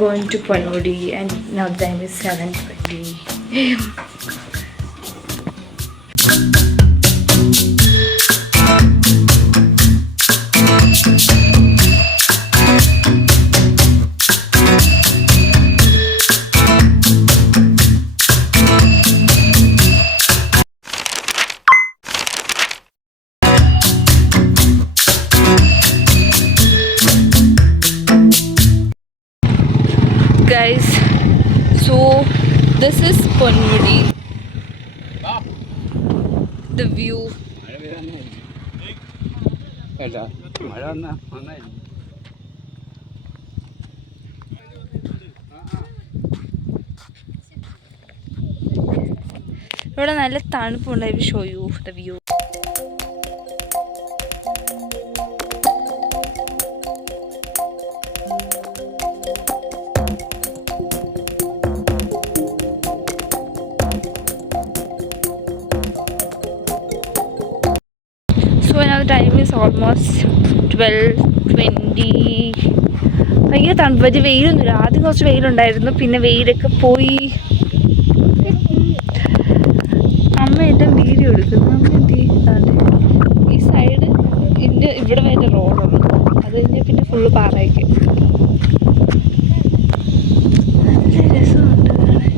going to Panodi and now the time is 7:20. Guys, so this is Panodi. The view. ഇവിടെ നല്ല തണുപ്പുണ്ട്. I will show you the view. So now the time is almost 12:20. ഭയങ്കര തണുപ്പ്. വലിയ വെയിലൊന്നുമില്ല. ആദ്യം കുറച്ച് വെയിലുണ്ടായിരുന്നു, പിന്നെ വെയിലൊക്കെ പോയി. അമ്മ എല്ലാം വീഡിയോ എടുക്കുന്നു. അമ്മ എന്ത് ചെയ്യുന്നുണ്ട്? ഈ സൈഡ് ഇവിടെ വരെ റോഡുണ്ട്, അത് കഴിഞ്ഞാൽ പിന്നെ ഫുള്ള് പാറയൊക്കെ. നല്ല രസമുണ്ട് കാണാൻ.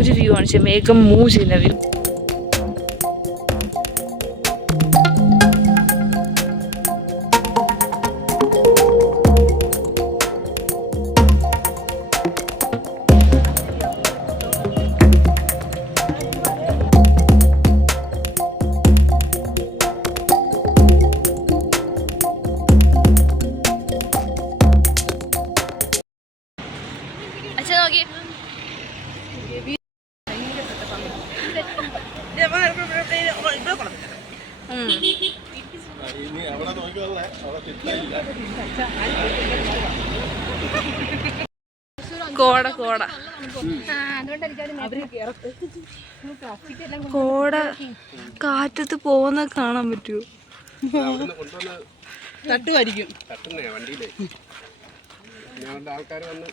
ഒരു വ്യൂ ആണ്, മേഘം മൂവ് ചെയ്യുന്ന വ്യൂ. അച്ഛൻ നോക്കി. കോട കോട കോട കാറ്റത്ത് പോകുന്ന കാണാൻ പറ്റുമോ? തട്ടുമായിരിക്കും. ആൾക്കാർ വന്ന്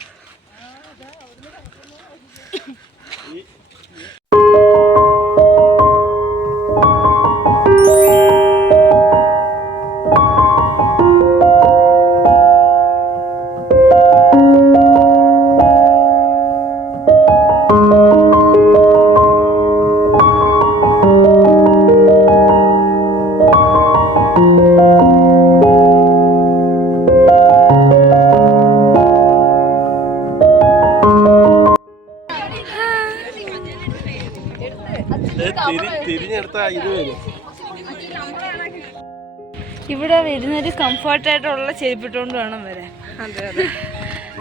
ഇവിടെ വരുന്നൊരു കംഫർട്ടായിട്ടുള്ള ചെരുപ്പിട്ടുകൊണ്ട് വേണം വരാൻ. അതെ അതെ.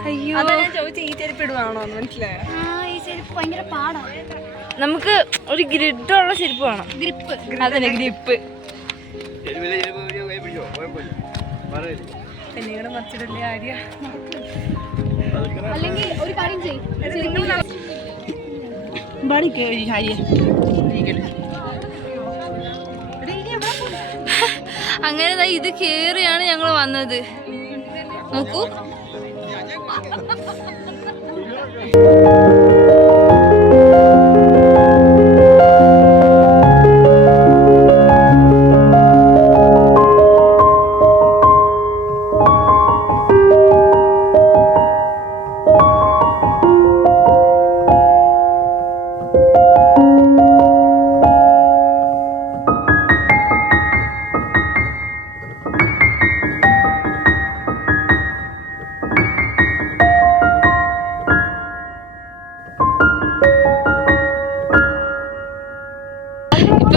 അയ്യോ, ചോദിച്ചു ഈ ചെരുപ്പ് ഇടുവാണോ? മനസ്സിലായോ? ഈ ചെരുപ്പ് ഭയങ്കര പാടാണ്. നമുക്ക് ഒരു ഗ്രിഡുള്ള ചെരുപ്പ് വേണം. ഗ്രിപ്പ്. അതന്നെ ഗ്രിപ്പ്. പെണ്ണുങ്ങളുടെ മറിച്ചിടല്ലേ ആര്യ. അല്ലെങ്കിൽ ഒരു കാര്യം ചെയ്യും, അങ്ങനെ ഇത് കേറിയാണ് ഞങ്ങൾ വന്നത്. നോക്കൂ,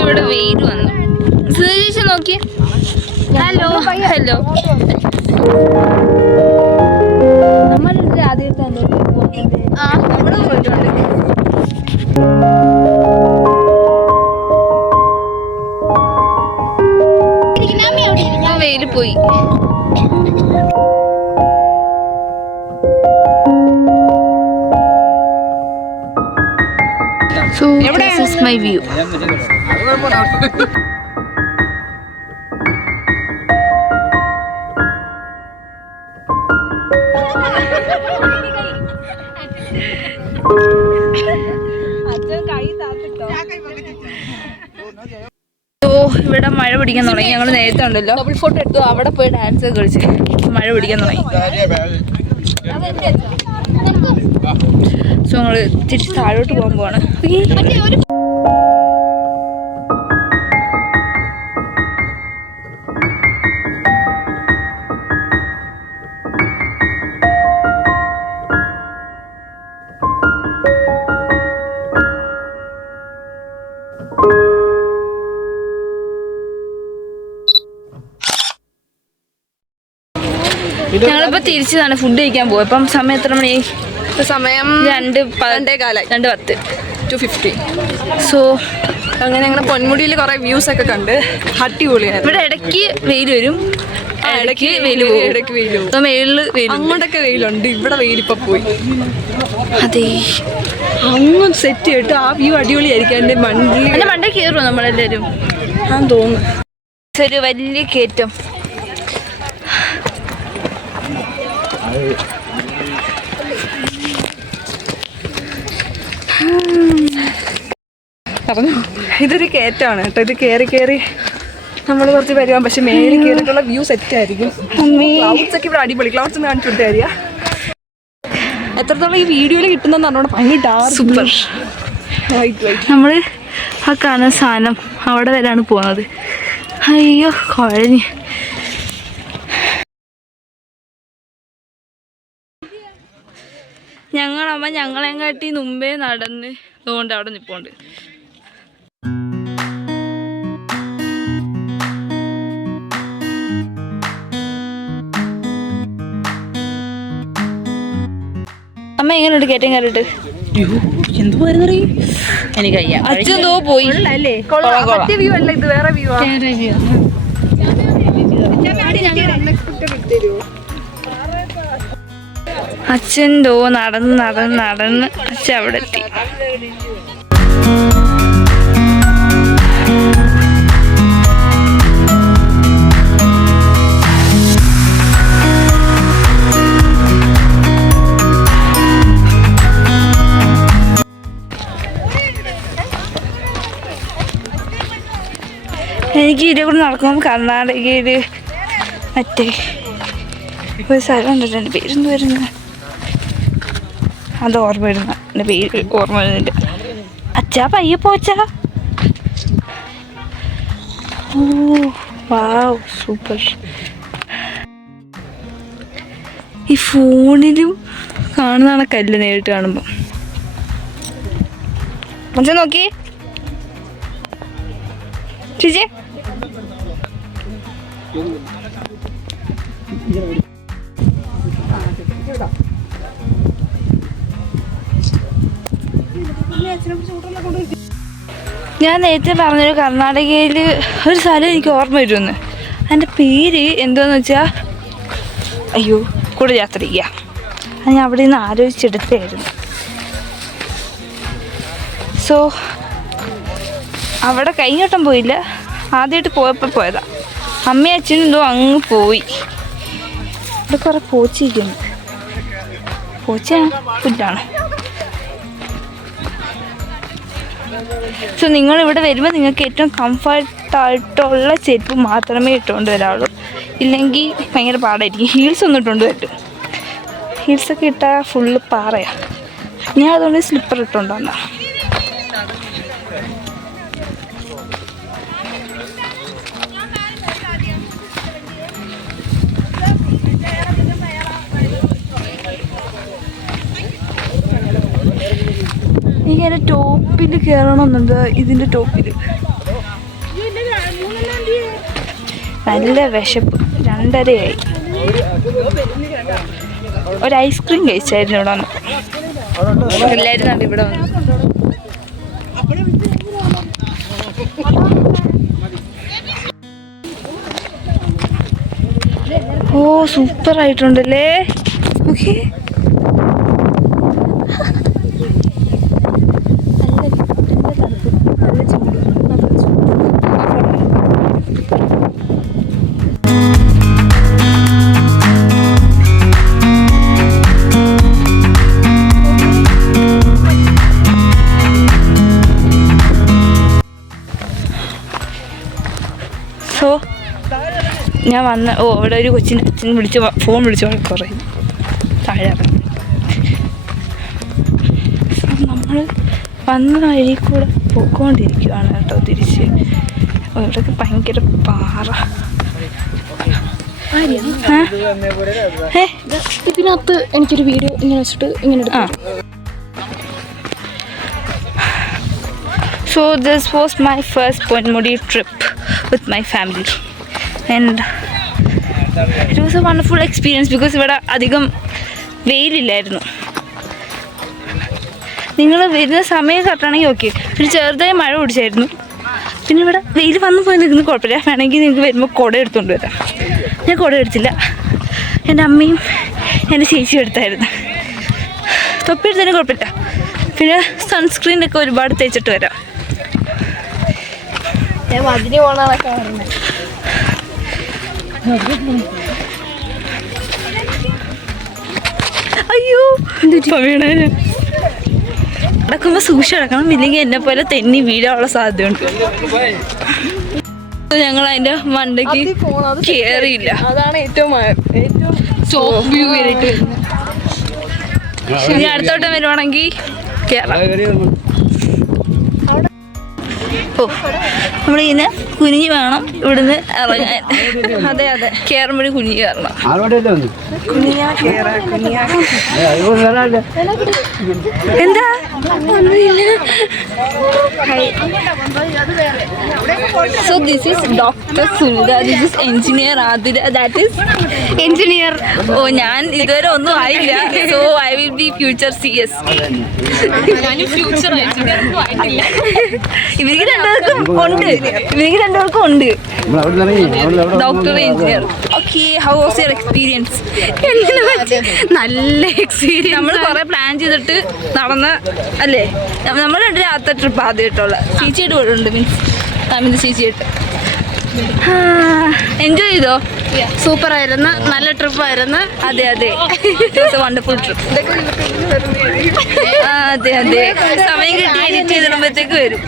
ഇവിടെ വെയിൽ വന്നു. സുരേഷ് നോക്കിയേ. Hello hello. നമ്മളിത് ആദ്യത്തെ നമ്മള് പോയിട്ടുണ്ട്. വെയിൽ പോയി. So this is my view. അച്ഛൻ കൈ താത്തിട്ടോ. ഇവിടെ മഴ പിടിക്കാൻ തുടങ്ങി. ഞങ്ങൾ നേരത്തെ ഉണ്ടല്ലോ ഡബിൾ ഫോട്ടോ എടുത്തു, അവിടെ പോയി ഡാൻസ് ഒക്കെ കളിച്ച് മഴ പിടിക്കാൻ തുടങ്ങി. സോ ഞങ്ങൾ തിരിച്ച് താഴോട്ട് പോകാൻ പോവാണ്. ഞങ്ങളിപ്പോ തിരിച്ചതാണ് ഫുഡ് കഴിക്കാൻ പോകും. ഇപ്പം സമയം എത്ര മണി? സമയം 2:10. 2:50. സോ അങ്ങനെ ഞങ്ങൾ പൊന്മുടിയിൽ കുറെ വ്യൂസ് ഒക്കെ കണ്ട് അടിപൊളിയായിരുന്നു. ഇവിടെ ഇടയ്ക്ക് വെയിൽ വരും, ഇടയ്ക്ക് വെയിൽ പോകും. ഇടയ്ക്ക് വെയിൽ പോകും. മേളില് വെയിൽ. അങ്ങോട്ടൊക്കെ വെയിലുണ്ട്, ഇവിടെ വെയിലിപ്പോ പോയി. അതെ, അങ്ങ് സെറ്റ് ചെയ്തിട്ട് ആ വ്യൂ അടിപൊളിയായിരിക്കും. എൻ്റെ മണ്ട കയറുമോ നമ്മളെല്ലാവരും? തോന്നുന്നു ഒരു വലിയ കയറ്റം. ഇതൊരു കയറ്റമാണ് കേട്ടോ. ഇത് കയറി നമ്മൾ കുറച്ച് വരുവാൻ, പക്ഷെ മേളിൽ കയറിയിട്ടുള്ള വ്യൂ സെറ്റ് ആയിരിക്കും. ക്ലൗഡ്സ് ഒക്കെ ഇവിടെ അടിപൊളി. ക്ലൗഡ്സ് ഒന്ന് കാണിച്ചു കൊടുത്ത കാര്യ എത്രത്തോളം ഈ വീഡിയോയിൽ കിട്ടുന്നെന്ന് പറഞ്ഞോണ്ട് ഭയങ്കര സൂപ്പർ. നമ്മൾ ആ കാണുന്ന സാധനം അവിടെ വരെയാണ് പോകുന്നത്. അയ്യോ കുഴഞ്ഞ്. ഞങ്ങളമ്മ ഞങ്ങളെങ്ങാട്ടി മുമ്പേ നടന്ന് അതുകൊണ്ട് അവിടെ നിൽപ്പുണ്ട്. അമ്മ എങ്ങനെയുണ്ട് കയറ്റം കയറിയിട്ട്? എനിക്ക് അച്ഛൻ എന്തോ പോയി. വ്യൂ അല്ല ഇത്, വേറെ വ്യൂ അച്ഛൻ എന്തോ നടന്ന് അച്ഛൻ അവിടെ എത്തി. എനിക്ക് ഇതിനെ കൂടെ നടക്കുമ്പോൾ കർണാടകയിൽ മറ്റേ ഒരു സ്ഥലം ഉണ്ടല്ലോ, എൻ്റെ പേരെന്ത് വരുന്നത്, അത് ഓർമ്മ വരുന്ന, എൻ്റെ പേര് ഓർമ്മ വരുന്നില്ല. അച്ഛാ പയ്യെ പോച്ചാ. ഓ വാവ് സൂപ്പർ. ഈ ഫോണിലും കാണുന്നതാണ് കല്ല് നേരിട്ട് കാണുമ്പോൾ. മനുഷ്യൻ നോക്കി ചേച്ചി. ഞാൻ നേരത്തെ പറഞ്ഞൊരു കർണാടകയിൽ ഒരു സ്ഥലം എനിക്ക് ഓർമ്മ വരുമെന്ന്. അതിൻ്റെ പേര് എന്താന്ന് വെച്ചാൽ അയ്യോ കുടജാത്രിക. അത് ഞാൻ അവിടെ നിന്ന് ആലോചിച്ചെടുത്തായിരുന്നു. സോ അവിടെ കഴിഞ്ഞോട്ടം പോയില്ല, ആദ്യമായിട്ട് പോയപ്പോൾ പോയതാ. അമ്മയും അച്ഛനും എന്തോ അങ്ങ് പോയി. ഇവിടെ കുറേ പോച്ചിരിക്കുന്നു. പോച്ചയാണ് പുല്ലാണ്. സോ നിങ്ങളിവിടെ വരുമ്പോൾ നിങ്ങൾക്ക് ഏറ്റവും കംഫർട്ടായിട്ടുള്ള ചെരുപ്പ് മാത്രമേ ഇട്ടുകൊണ്ട് വരാവുള്ളൂ. ഇല്ലെങ്കിൽ ഭയങ്കര പാടായിരിക്കും. ഹീൽസ് ഒന്നും ഇട്ടുകൊണ്ട് വരും. ഹീൽസൊക്കെ ഇട്ടാൽ ഫുള്ള് പാറയാണ്. ഞാൻ അതുകൊണ്ട് സ്ലിപ്പർ ഇട്ടുകൊണ്ട് വന്നതാണ്. എനിക്ക് അതിൻ്റെ ടോപ്പിൽ കയറണമെന്നുണ്ട്. ഇതിൻ്റെ ടോപ്പിൽ നല്ല വിശപ്പ്. 2:30 ഒരു ഐസ്ക്രീം കഴിച്ചായിരുന്നു ഇവിടെ വന്ന്. എല്ലാവരും ഇവിടെ വന്നു. ഓ സൂപ്പർ ആയിട്ടുണ്ടല്ലേ. ഓക്കെ ഞാൻ വന്ന അവിടെ ഒരു കൊച്ചിൻ്റെ അച്ഛൻ ഫോൺ വിളിച്ച് പറയും താഴെ ഇറങ്ങി. നമ്മൾ വന്ന വഴി കൂടെ പോയിക്കൊണ്ടിരിക്കുകയാണ് കേട്ടോ തിരിച്ച്. ഇവിടെയൊക്കെ ഭയങ്കര പാറ. ഇതിനകത്ത് എനിക്കൊരു വീഡിയോ ഇങ്ങനെ വെച്ചിട്ട് ഇങ്ങനെ എടുക്കാം. So this was my first Ponmudi trip with my family and it was a wonderful experience because ഇവിടെ അധികം വെയിലില്ലായിരുന്നു. നിങ്ങൾ വരുന്ന സമയം കറക്റ്റാണെങ്കിൽ ഓക്കെ. പിന്നെ ചെറുതായി മഴ പിടിച്ചായിരുന്നു. പിന്നെ ഇവിടെ വെയിൽ വന്നു പോയി നിൽക്കുന്ന കുഴപ്പമില്ല. വേണമെങ്കിൽ നിങ്ങൾക്ക് വരുമ്പോൾ കുട എടുത്തുകൊണ്ട് വരാം. ഞാൻ കുട എടുത്തില്ല. എൻ്റെ അമ്മയും എൻ്റെ ചേച്ചിയും എടുത്തായിരുന്നു. തൊപ്പി എടുത്തതിന് കുഴപ്പമില്ല. പിന്നെ സൺസ്ക്രീനൊക്കെ ഒരുപാട് തേച്ചിട്ട് വരാം. ഞാൻ അതിന് പോകണതൊക്കെ പറഞ്ഞത്. അയ്യോ വീണേ. നടക്കുമ്പോൾ സൂക്ഷിച്ച് നടക്കണം, ഇല്ലെങ്കിൽ എന്നെ പോലെ തെന്നി വീഴാനുള്ള സാധ്യതയുണ്ട്. ഞങ്ങൾ അതിൻ്റെ മണ്ടയ്ക്ക് കയറിയില്ല. അതാണ് ഏറ്റവും ടോപ്പ് വ്യൂ കയറിയിട്ട്. ഇനി അടുത്തോട്ടം വരുവാണെങ്കിൽ കയറാം. ഓ നമ്മളിങ്ങനെ കുനിഞ്ഞ് വേണം ഇവിടുന്ന് ഇറങ്ങാൻ. അതെ അതെ, കയറുമ്പോഴും കുനിഞ്ഞ് കയറണം. എന്താ so this is doctor Sunitha, this is engineer Athira, that is engineer. ഓ ഞാൻ ഇതുവരെ ഒന്നും ആയില്ല. So I will be future CS. Future ആയിട്ടില്ല. ഇവർക്ക് രണ്ടുപേർക്കും ഉണ്ട് doctor engineer. Okay, how was your experience? നല്ല എക്സ്പീരിയൻസ്. നമ്മൾ കുറെ പ്ലാൻ ചെയ്തിട്ട് നടന്ന അല്ലേ. നമ്മൾ രണ്ട് രാത്രി ട്രിപ്പ് ആദ്യമായിട്ടുള്ള. ചേച്ചിയായിട്ട് പോയിട്ടുണ്ട്, മീൻസ് ചേച്ചിയായിട്ട്. എൻജോയ് ചെയ്തോ? സൂപ്പർ ആയിരുന്നു, നല്ല ട്രിപ്പായിരുന്നു. അതെ അതെ, വണ്ടർഫുൾ ട്രിപ്പ്. അതെ അതെ, സമയം കിട്ടി എഡിറ്റ് ചെയ്തിടുമ്പോഴത്തേക്ക് വരും.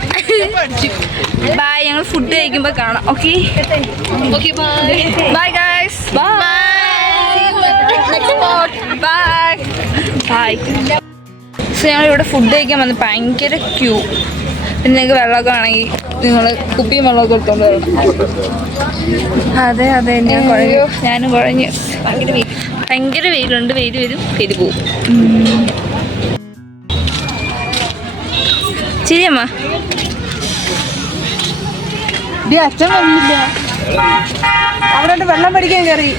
ബൈ, ഞങ്ങൾ ഫുഡ് കഴിക്കുമ്പോൾ കാണാം. Okay bye guys, bye bye. So ഞങ്ങളിവിടെ ഫുഡ് കഴിക്കാൻ വന്ന് ഭയങ്കര ക്യൂ. പിന്നെ നിങ്ങൾക്ക് വെള്ളമൊക്കെ വേണമെങ്കിൽ നിങ്ങൾ കുപ്പിയും വെള്ളമൊക്കെ എടുത്തോണ്ട് വരണം. അതെ അതെ, ഞാനും കുഴഞ്ഞു. ഭയങ്കര വെയിലുണ്ട്. വെയിൽ വരും, വെയിൽ പോവും. ശരിയമ്മ. അച്ഛൻ വന്നില്ല, അവിടെ വെള്ളം പഠിക്കാൻ കയറി.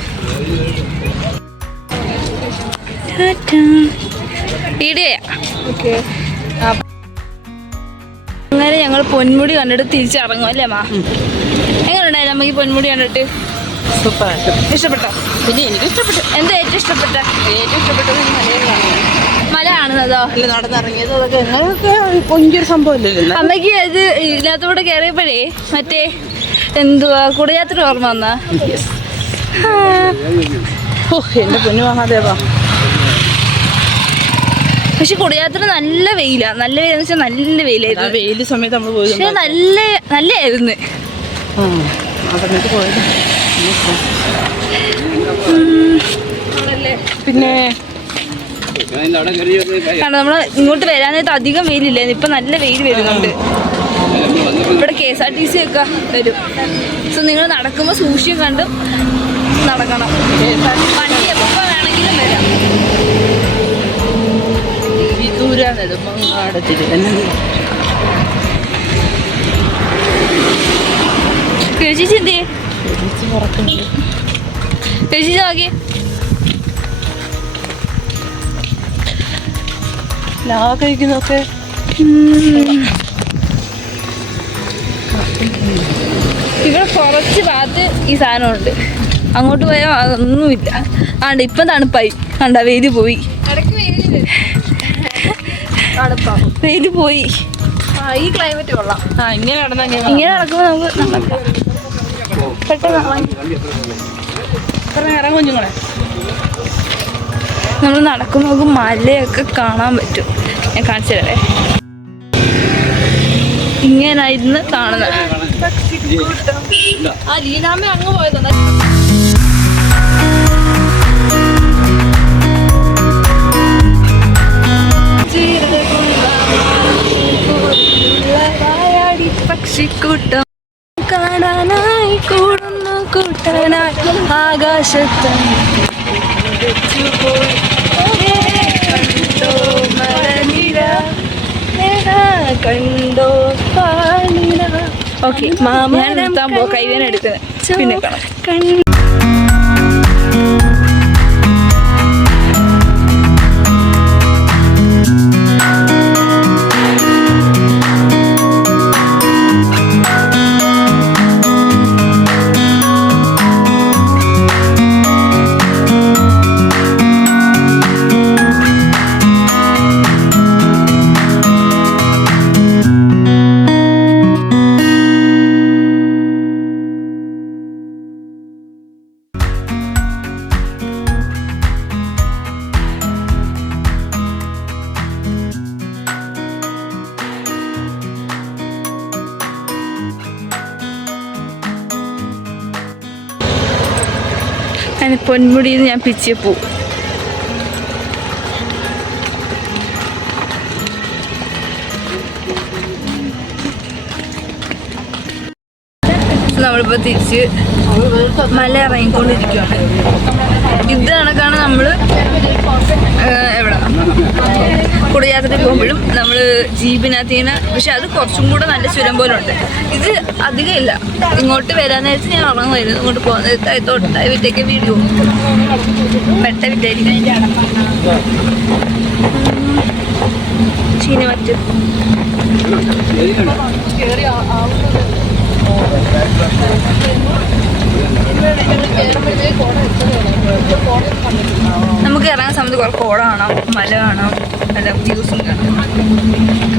അങ്ങനെ ഞങ്ങൾ പൊന്മുടി കണ്ടിട്ട് തിരിച്ചിറങ്ങും അല്ലേ അമ്മ? എങ്ങനെയുണ്ടായിരുന്നു അമ്മ ഈ പൊന്മുടി കണ്ടിട്ട്? സൂപ്പറായിട്ട് ഇഷ്ടപ്പെട്ടോ? പിന്നെ എനിക്ക് ഇഷ്ടപ്പെട്ടു. എന്താ ഏറ്റവും ഇഷ്ടപ്പെട്ട? ഏറ്റവും ഇഷ്ടപ്പെട്ടത് മല കാണുന്നതോ? ഇല്ല, നടന്നിറങ്ങിയത്. അതൊക്കെ ഞങ്ങൾക്ക് ഭയങ്കര സംഭവമില്ലല്ലോ. അമ്മയ്ക്ക് അത് ഇതിനകത്തൂടെ കയറിയപ്പോഴേ മറ്റേ എന്തുവാ കുടയാത്ര ഓർമ്മ വന്നാ? ഓ എന്റെ പൊന്നു മഹാദേവാ. പക്ഷെ കുടയാത്ര നല്ല വെയിലാ. നല്ല വെയിലെന്ന് വെച്ചാൽ നല്ല വെയിലായിരുന്നു. വെയിൽ സമയത്ത് നമ്മൾ പോയത്. പക്ഷെ നല്ലായിരുന്നു. പിന്നെ കാരണം നമ്മൾ ഇങ്ങോട്ട് വരാനായിട്ട് അധികം വെയിലില്ലായിരുന്നു. ഇപ്പൊ നല്ല വെയിൽ വരുന്നുണ്ട്. ഇവിടെ KSRTC ഒക്കെ വരും. സോ നിങ്ങൾ നടക്കുമ്പോൾ സൂക്ഷിച്ചും കണ്ടും നടക്കണം. വണ്ടി എപ്പോൾ വേണമെങ്കിലും വരാം. ചേച്ചി എന്തേ? ചേച്ചി ആകെ കഴിക്കുന്നൊക്കെ ഇവിടെ കുറച്ച് ഭാഗത്ത് ഈ സാധനമുണ്ട്. അങ്ങോട്ട് പോയാൽ അതൊന്നുമില്ല. ആണ്ട് ഇപ്പം തണുപ്പായി. കണ്ട വെയിൽ പോയി. വെയിൽ പോയി. ഈ ക്ലൈമറ്റ് കൊള്ളാം. ഇങ്ങനെ ഇങ്ങനെ നടക്കുമ്പോൾ നമുക്ക് പെട്ടെന്ന് ഇറങ്ങും കുഞ്ഞുങ്ങളെ. നമ്മൾ നടക്കുമ്പോൾ നമുക്ക് മലയൊക്കെ കാണാൻ പറ്റും. ഞാൻ കാണിച്ചു തരേ. ഇങ്ങനായിരുന്നു കാണുന്നത്. ആ ലീനാമ്മ അങ്ങ് പോയതാണ്. പക്ഷിക്കൂട്ടം കാണാനായി കൂടുന്നു കൂട്ടാനായി ആകാശത്ത് കണ്ടോ പാലിന. ഓക്കെ ഞാൻ നിർത്താൻ പോ, കൈവേന എടുക്കുന്നത് പിന്നെ കാണാം. അങ്ങനെ പൊന്മുടിയിൽ ഞാൻ പിച്ചിയ പൂ. നമ്മളിപ്പോൾ തിരിച്ച് മല ഇറങ്ങിക്കൊണ്ടിരിക്കുകയാണ്. ഇത് കണക്കാണ് നമ്മൾ എവിടെ കുടയാത്രയിൽ പോകുമ്പോഴും നമ്മൾ ജീപ്പിനകത്ത് ഇങ്ങനെ, പക്ഷെ അത് കുറച്ചും കൂടെ നല്ല ചുരം പോലെ ഉണ്ട്. ഇത് അധികം ഇല്ല. ഇങ്ങോട്ട് വരാൻ നേരത്ത് ഞാൻ ഉറങ്ങുമായിരുന്നു, ഇങ്ങോട്ട് പോകുന്ന നേരത്ത് തൊട്ടായി വിട്ടേക്ക് വീഡിയോ പെട്ട വിട്ടായിരിക്കും ചീന മറ്റ്. നമുക്ക് ഇറങ്ങുന്ന സമയത്ത് കുറെ കോട കാണാം, മല കാണാം, നല്ല വ്യൂസും കാണാം.